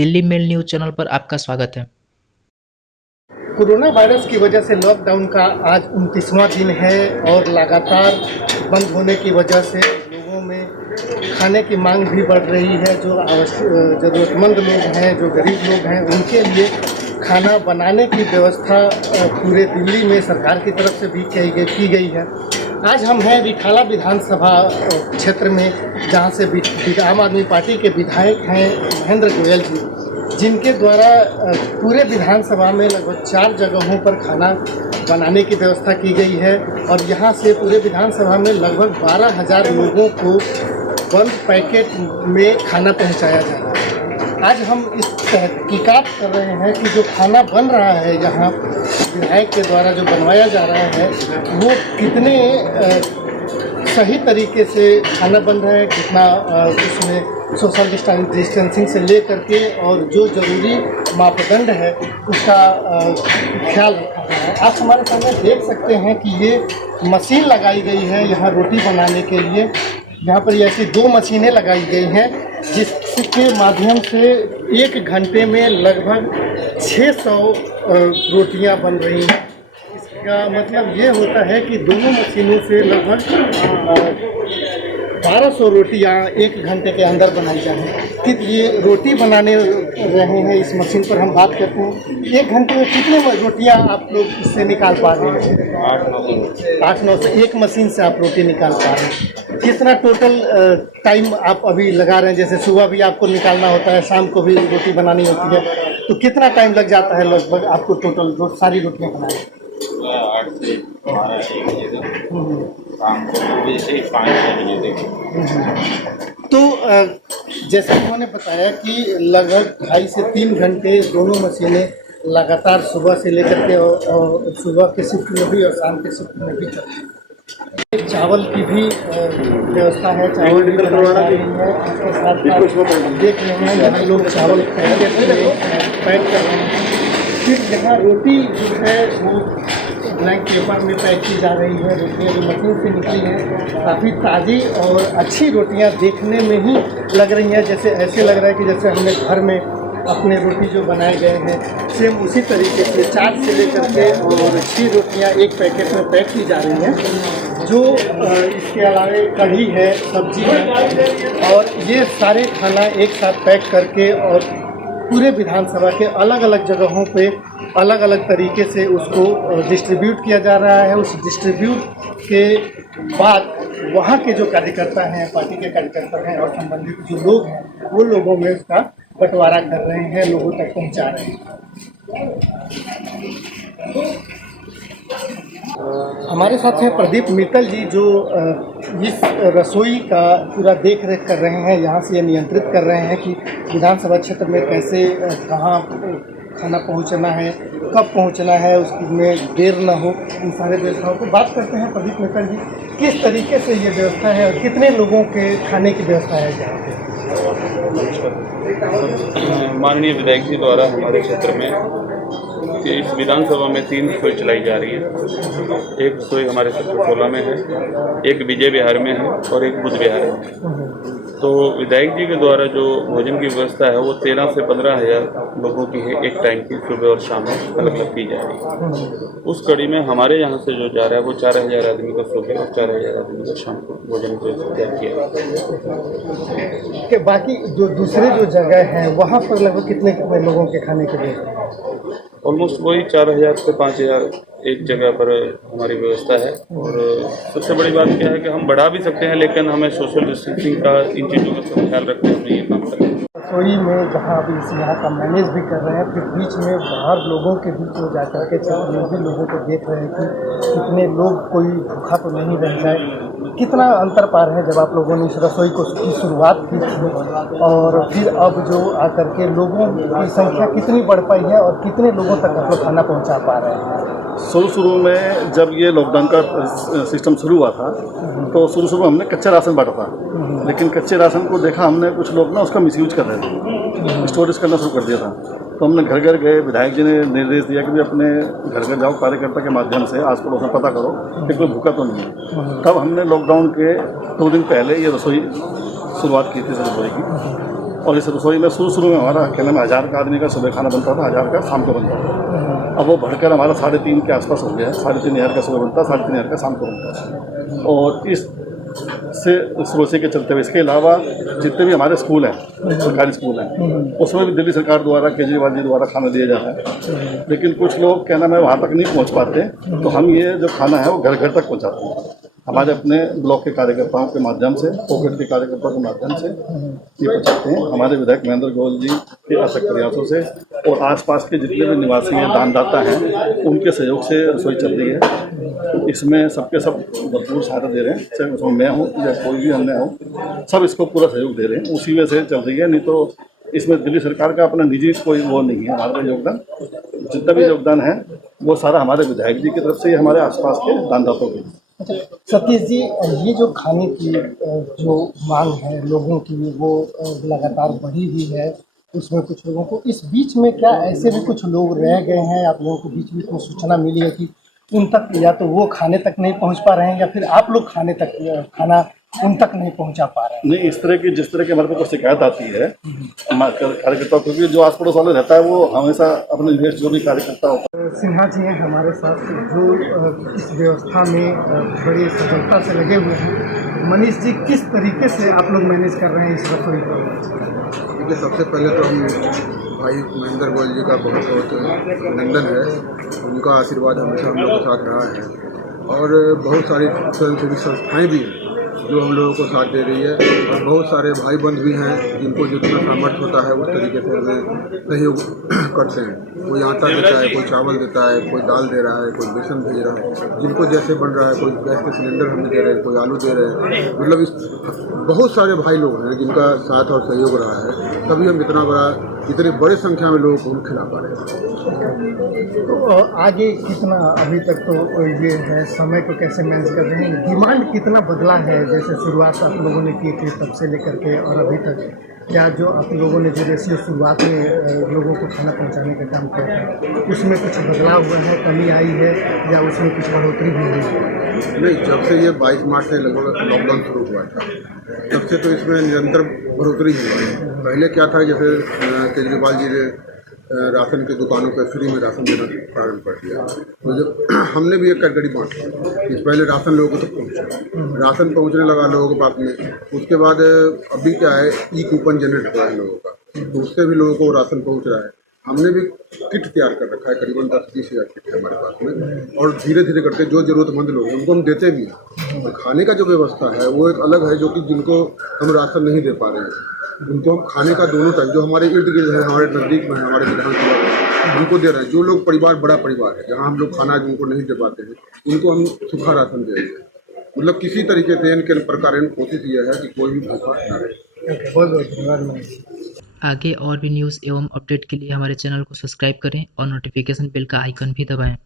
Delhi mail news channel पर आपका स्वागत है। कोरोना वायरस की वजह से लॉकडाउन का आज 29वां दिन है और लगातार बंद होने की वजह से लोगों में खाने की मांग भी बढ़ रही है। जो ज़रूरतमंद लोग हैं, जो गरीब लोग हैं, उनके लिए खाना बनाने की व्यवस्था पूरे दिल्ली में सरकार की तरफ से भी की गई है। आज हम हैं रिठाला विधानसभा क्षेत्र में, जहां से आम आदमी पार्टी के विधायक हैं महेंद्र गोयल जी, जिनके द्वारा पूरे विधानसभा में लगभग 4 जगहों पर खाना बनाने की व्यवस्था की गई है और यहाँ से पूरे विधानसभा में लगभग 12,000 लोगों को बंद पैकेट में खाना पहुँचाया जा रहा है। आज हम इस तहकीकात कर रहे हैं कि जो खाना बन रहा है यहाँ विधायक के द्वारा जो बनवाया जा रहा है वो कितने सही तरीके से खाना बन रहा है, कितना उसमें सोशल डिस्टेंसिंग से ले करके और जो ज़रूरी मापदंड है उसका ख्याल रखा गया है। आप हमारे सामने देख सकते हैं कि ये मशीन लगाई गई है यहाँ रोटी बनाने के लिए। यहाँ पर ऐसी 2 मशीनें लगाई गई हैं जिसके माध्यम से 1 घंटे में लगभग 600 रोटियाँ बन रही हैं। इसका मतलब ये होता है कि दोनों मशीनों से लगभग 1200 रोटियाँ 1 घंटे के अंदर बनाई जाएंगी। कि ये रोटी बनाने रहे हैं इस मशीन पर हम बात करते हैं, 1 घंटे में कितने रोटियाँ आप लोग इससे निकाल पा रहे हैं? 8-9 से 1 मशीन से आप रोटी निकाल पा रहे हैं। कितना टोटल टाइम आप अभी लगा रहे हैं? जैसे सुबह भी आपको निकालना होता है, शाम को भी रोटी बनानी होती है, तो कितना टाइम लग जाता है लगभग आपको टोटल सारी रोटियाँ बनाने? 8 से 12 1 बजे तक, शाम को 2 बजे से 5 बजे तक। तो जैसे उन्होंने बताया कि लगभग 2.5 से 3 घंटे दोनों मशीनें लगातार सुबह से लेकर के और सुबह के शिफ्ट में भी और शाम के शिफ्ट में भी चलती है। चावल की भी व्यवस्था है, चावल भी बनवा रही है। इसके साथ देख रहे हैं यहाँ लोग चावल पैक कर रहे हैं। फिर यहाँ रोटी जो है वो ब्लैंक पेपर में पैक की जा रही है। रोटियाँ जो मशीन से निकली हैं काफ़ी ताज़ी और अच्छी रोटियाँ देखने में ही लग रही हैं। जैसे ऐसे लग रहा है कि जैसे हमने घर में अपने रोटी जो बनाए गए हैं सेम उसी तरीके से 4 से लेकर के और 6 रोटियाँ 1 पैकेट में पैक की जा रही हैं। जो इसके अलावा कढ़ी है, सब्जी है और ये सारे खाना एक साथ पैक करके और पूरे विधानसभा के अलग अलग जगहों पे अलग अलग तरीके से उसको डिस्ट्रीब्यूट किया जा रहा है। उस डिस्ट्रीब्यूट के बाद वहाँ के जो कार्यकर्ता हैं, पार्टी के कार्यकर्ता हैं और संबंधित जो लोग हैं वो लोगों में उसका बंटवारा कर रहे हैं, लोगों तक पहुँचा रहे हैं। हमारे साथ हैं प्रदीप मित्तल जी, जो इस रसोई का पूरा देख रेख कर रहे हैं। यहाँ से ये नियंत्रित कर रहे हैं कि विधानसभा क्षेत्र में कैसे कहाँ खाना पहुँचना है, कब पहुँचना है, उसमें देर न हो, इन सारे व्यवस्थाओं को बात करते हैं। प्रदीप मित्तल जी, किस तरीके से ये व्यवस्था है और कितने लोगों के खाने की व्यवस्था है यहाँ पे? माननीय विधायक जी द्वारा हमारे क्षेत्र में इस विधानसभा में 3 रसोई चलाई जा रही है। एक रसोई हमारे सेक्टर 16 में है, एक विजय विहार में है और एक बुद्ध विहार में है। तो विधायक जी के द्वारा जो भोजन की व्यवस्था है वो 13 से 15,000 लोगों की है, एक टाइम की, सुबह और शाम में अलग अलग की जा रही है। उस कड़ी में हमारे यहाँ से जो जा रहा है वो 4,000 आदमी को सुबह और 4,000 आदमी को शाम को भोजन की तैयार किया। कि बाकी जो दूसरे जो जगह हैं वहाँ पर लगभग कितने लोगों के खाने के लिए? ऑलमोस्ट वही 4,000 से 5,000 एक जगह पर हमारी व्यवस्था है। और सबसे बड़ी बात क्या है कि हम बढ़ा भी सकते हैं, लेकिन हमें सोशल डिस्टेंसिंग का, इन चीज़ों का सब ख्याल रखते हुए ये काम करें। रसोई में जहाँ अभी इस यहाँ का मैनेज भी कर रहे हैं, फिर बीच में बाहर लोगों के बीच में जाकर के क्षेत्र में भी लोगों को देख रहे हैं कि कितने लोग, कोई भूखा तो नहीं रह जाए। कितना अंतर पार है जब आप लोगों ने इस रसोई की शुरुआत की थी और फिर अब जो आकर के लोगों की संख्या कितनी बढ़ पाई है और कितने लोगों तक आप लोग खाना पहुँचा पा रहे हैं? शुरू में जब ये लॉकडाउन का सिस्टम शुरू हुआ था तो शुरू में हमने कच्चा राशन बांटा था, लेकिन कच्चे राशन को देखा हमने कुछ लोग ना उसका मिसयूज कर रहे थे, स्टोरेज करना शुरू कर दिया था। तो हमने घर घर गए, विधायक जी ने निर्देश दिया कि भी अपने घर घर जाओ, कार्यकर्ता के माध्यम से आस पड़ोस में पता करो कि कोई भूखा तो नहीं है। तब हमने लॉकडाउन के 2 दिन पहले ये रसोई शुरुआत की थी रसोई की। और इस रसोई में शुरू में हमारा क्या नाम है 1000 का आदमी का सुबह खाना बनता था, 1000 का शाम को बनता था। अब वो बढ़कर हमारा 3.5 के आसपास हो गया है। 3,500 का सुबह बनता है, 3,500 का शाम को बनता है। और इस रोसे के चलते हुए इसके अलावा जितने भी हमारे स्कूल हैं, सरकारी स्कूल हैं, उसमें भी दिल्ली सरकार द्वारा, केजरीवाल जी द्वारा खाना दिया जाता है। लेकिन कुछ लोग क्या नाम है वहाँ तक नहीं पहुँच पाते, तो हम ये जो खाना है वो घर घर तक पहुँचाते हैं। हमारे अपने ब्लॉक के कार्यकर्ताओं के माध्यम से, पॉकेट के कार्यकर्ताओं के माध्यम से ये पहुँचाते हैं। हमारे विधायक महेंद्र गोयल जी के अथक प्रयासों से और आसपास के जितने भी निवासी हैं, दानदाता हैं, उनके सहयोग से रसोई चल रही है। इसमें सबके सब भरपूर सहायता दे रहे हैं, चाहे उसमें मैं हूँ या कोई भी अन्य हो, सब इसको पूरा सहयोग दे रहे हैं। उसी वजह से चल रही है, नहीं तो इसमें दिल्ली सरकार का अपना निजी कोई वो नहीं है। हमारा योगदान, जितना भी योगदान है वो सारा हमारे विधायक जी की तरफ से, हमारे आसपास के दानदातों की। अच्छा सतीश जी, ये जो खाने की जो मांग है लोगों की, वो लगातार बढ़ी हुई है, उसमें कुछ लोगों को इस बीच में क्या ऐसे भी कुछ लोग रह गए हैं, आप लोगों को बीच बीच में सूचना मिली है कि उन तक या तो वो खाने तक नहीं पहुंच पा रहे हैं या फिर आप लोग खाना उन तक नहीं पहुंचा पा रहे हैं? नहीं, इस तरह की जिस तरह की हमारे को शिकायत आती है कार्यकर्ताओं, क्योंकि जो आस पड़ोस वाले रहता है वो हमेशा अपने निवेश जो भी कार्यकर्ता होता है। सिन्हा जी हैं हमारे साथ, जो इस व्यवस्था में बड़ी सजगता से लगे हुए हैं। मनीष जी, किस तरीके से आप लोग मैनेज कर रहे हैं इस रसोई को? देखिए, सबसे पहले तो हम भाई महेंद्र गोयल जी का बहुत बहुत अभिनंदन है। उनका आशीर्वाद हमेशा हम लोग के साथ रहा है और बहुत सारी स्वयंसेवी संस्थाएँ भी हैं जो हम लोगों को साथ दे रही है, और बहुत सारे भाई बंद भी हैं जिनको जितना सामर्थ्य होता है उस तरीके से हमें सहयोग करते हैं। कोई आटा देता है, कोई चावल देता है, कोई दाल दे रहा है, कोई बेसन भेज रहा है, जिनको जैसे बन रहा है। कोई गैस के सिलेंडर हमें दे रहे हैं, कोई आलू दे रहे हैं। मतलब इस बहुत सारे भाई लोग हैं जिनका साथ और सहयोग रहा है, तभी हम इतने बड़े संख्या में लोगों को हम खिला पा रहे हैं। तो आगे कितना, अभी तक तो ये है, समय को कैसे मैनेज कर रहे हैं? डिमांड कितना बदला है, जैसे शुरुआत आप लोगों ने की थी तब से लेकर के और अभी तक? क्या जो आप लोगों ने जो रेशियो शुरुआत में लोगों को खाना पहुंचाने का काम किया था, उसमें कुछ बदलाव हुआ है, कमी आई है या उसमें कुछ बढ़ोतरी भी हुई है? नहीं, जब से ये 22 मार्च से लगभग लॉकडाउन शुरू हुआ था, तब से तो इसमें निरंतर बढ़ोतरी हुई है। पहले क्या था, जैसे केजरीवाल जी ने राशन की दुकानों पर फ्री में राशन देना प्रारंभ कर दिया, तो जब हमने भी एक कैटेगरी बांटी, इस पहले राशन लोगों तक पहुँचा, राशन पहुँचने लगा लोगों के पास में। उसके बाद अभी क्या है, ई कूपन जनरेट हुआ है लोगों का, तो उससे भी लोगों को राशन पहुँच रहा है। हमने भी किट तैयार कर रखा है, करीबन 10-20 हज़ार किट है हमारे पास में, और धीरे धीरे करके जो ज़रूरतमंद लोग हैं उनको हम देते भी हैं। और खाने का जो व्यवस्था है वो एक अलग है, जो कि जिनको हम राशन नहीं दे पा रहे हैं उनको हम खाने का दोनों टाइम, जो हमारे इर्द गिर्द है, हमारे नज़दीक में है, हमारे विधानसभा, उनको दे रहे हैं। जो लोग परिवार, बड़ा परिवार है, जहाँ हम लोग खाना जिनको नहीं दे पाते हैं, उनको हम सूखा राशन दे रहे हैं। मतलब किसी तरीके से इनके प्रकार कोशिश ये है कि कोई भी भूखा न रहे। बहुत बहुत धन्यवाद। आगे और भी न्यूज़ एवं अपडेट के लिए हमारे चैनल को सब्सक्राइब करें और नोटिफिकेशन बेल का आइकन भी दबाएं।